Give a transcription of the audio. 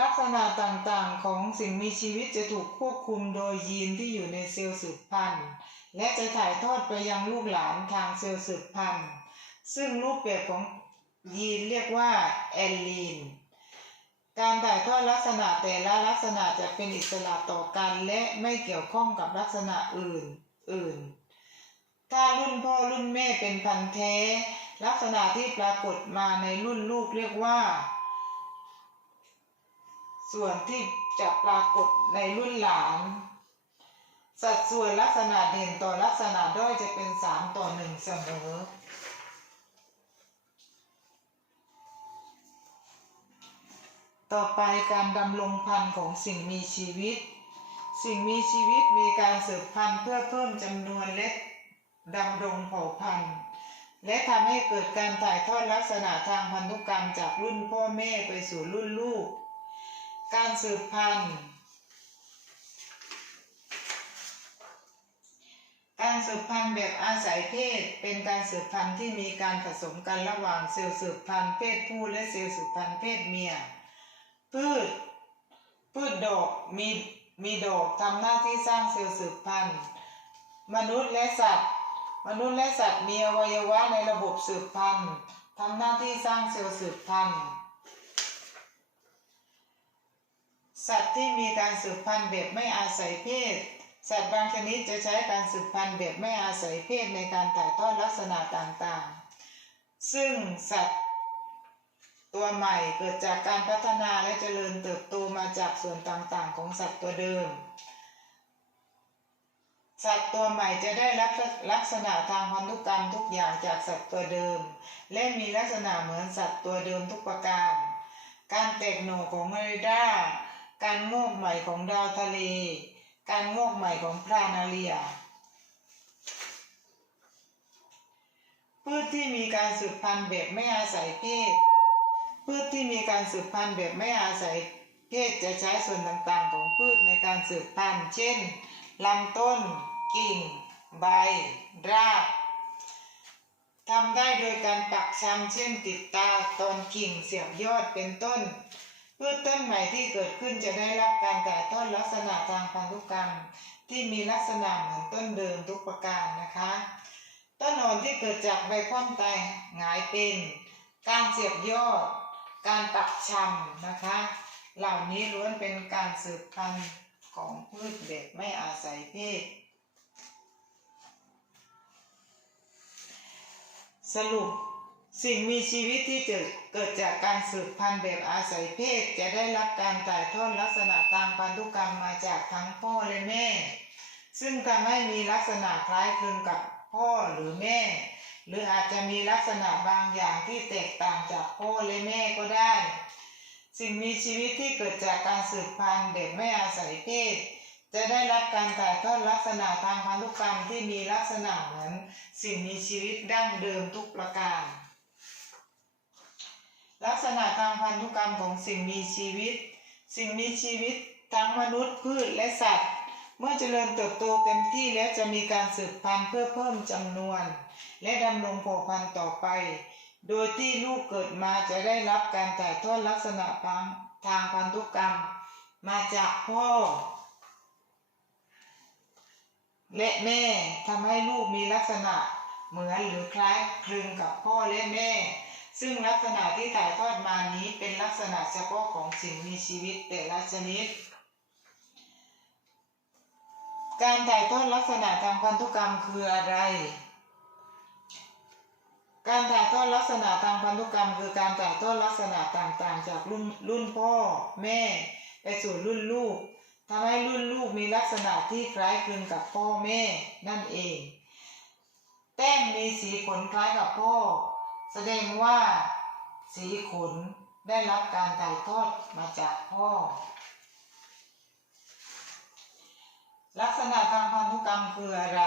ลักษณะต่างๆของสิ่งมีชีวิตจะถูกควบคุมโดยยีนที่อยู่ในเซลล์สืบพันธุ์ และจะถ่ายทอดไปยังลูกหลานทางเซลล์สืบพันธุ์ ซึ่งรูปแบบของยีนเรียกว่าแอลลีน การถ่ายทอดลักษณะแต่ละลักษณะจะเป็นอิสระต่อกันและไม่เกี่ยวข้องกับลักษณะอื่นอื่น ถ้ารุ่นพ่อรุ่นแม่เป็นพันธุ์แท้ ลักษณะที่ปรากฏมาในรุ่นลูกเรียกว่า ส่วนที่จะปรากฏในรุ่นหลาน สัดส่วนลักษณะเด่นต่อลักษณะด้อยจะเป็นสามต่อหนึ่งเสมอ ต่อไปการดำรงพันธุ์ของสิ่งมีชีวิต สิ่งมีชีวิตมีการสืบพันธุ์เพื่อเพิ่มจำนวนและดำรงเผ่าพันธุ์และทำให้เกิดการถ่ายทอดลักษณะทางพันธุกรรมจากรุ่นพ่อแม่ไปสู่รุ่นลูก การสืบพันธุ์ การสืบพันธุ์แบบอาศัยเพศ เป็นการสืบพันธุ์ที่มีการผสมกันระหว่างเซลล์สืบพันธุ์เพศผู้และเซลล์สืบพันธุ์เพศเมีย พืช พืชดอกมีมีดอกทำหน้าที่สร้างเซลล์สืบพันธุ์ มนุษย์และสัตว์ มนุษย์และสัตว์มีอวัยวะในระบบสืบพันธุ์ทำหน้าที่สร้างเซลล์สืบพันธุ์ สัตว์ที่มีการสืบพันธุ์แบบไม่อาศัยเพศ สัตว์บางชนิดจะใช้การสืบพันธุ์แบบไม่อาศัยเพศในการถ่ายทอดลักษณะต่างๆ ซึ่งสัตว์ตัวใหม่เกิดจากการพัฒนาและเจริญเติบโตมาจากส่วนต่างๆ ของสัตว์ตัวเดิม สัตว์ตัวใหม่จะได้รับลักษณะทางพันธุกรรมทุกอย่างจากสัตว์ตัวเดิม และมีลักษณะเหมือนสัตว์ตัวเดิมทุกประการ การแตกหน่อของเรดาร์ การงอกใหม่ของดาวทะเล การงอกใหม่ของพรานาเลียพืชที่มีการสืบพันธุ์แบบไม่อาศัยเพศ พืชที่มีการสืบพันธุ์แบบไม่อาศัยเพศจะใช้ส่วนต่างๆ ของพืชในการสืบพันธุ์ เช่น ลำต้น กิ่ง ใบ รากทำได้โดยการปักชำเช่นติดตาตอนกิ่งเสียบยอดเป็นต้น พืชต้นใหม่ที่เกิดขึ้นจะได้รับการถ่ายทอดลักษณะทางพันธุกรรม ที่มีลักษณะเหมือนต้นเดิมทุกประการนะคะ ต้นอ่อนที่เกิดจากใบคว่ำตายหงายเป็น การเสียบยอด การปักชำนะคะ เหล่านี้ล้วนเป็นการสืบพันธุ์ของพืชแบบไม่อาศัยเพศสรุป สิ่งมีชีวิตที่เกิดเกิดจากการสืบพันธุ์แบบอาศัยเพศ จะได้รับการถ่ายทอดลักษณะทางพันธุกรรมมาจากทั้งพ่อและแม่ ซึ่งทำให้มีลักษณะคล้ายคลึงกับพ่อหรือแม่ หรืออาจจะมีลักษณะบางอย่างที่แตกต่างจากพ่อและแม่ก็ได้ สิ่งมีชีวิตที่เกิดจากการสืบพันธุ์แบบไม่อาศัยเพศ จะได้รับการถ่ายทอดลักษณะทางพันธุกรรมที่มีลักษณะเหมือนสิ่งมีชีวิตดั้งเดิมทุกประการ ลักษณะทางพันธุกรรมของสิ่งมีชีวิต สิ่งมีชีวิตทั้งมนุษย์พืชและสัตว์ เมื่อเจริญเติบโตเต็มที่แล้วจะมีการสืบพันธุ์เพื่อเพิ่มจำนวน และดำรงเผ่าพันธุ์ต่อไป โดยที่ลูกเกิดมาจะได้รับการถ่ายทอดลักษณะทางทางพันธุกรรม มาจากพ่อ และแม่ทำให้ลูกมีลักษณะเหมือนหรือคล้ายคลึงกับพ่อและแม่ ซึ่งลักษณะที่ถ่ายทอดมานี้เป็นลักษณะเฉพาะของสิ่งมีชีวิตแต่ละชนิด การถ่ายทอดลักษณะทางพันธุกรรมคืออะไร การถ่ายทอดลักษณะทางพันธุกรรม คือการถ่ายทอดลักษณะต่างๆ จากรุ่นรุ่นพ่อแม่ไปสู่รุ่นลูกทำให้รุ่นลูกมีลักษณะที่คล้ายคลึงกับพ่อแม่นั่นเอง แต้มมีสีขนคล้ายกับพ่อ แสดงว่าสีขนได้รับการถ่ายทอดมาจากพ่อ ลักษณะทางพันธุกรรมคืออะไร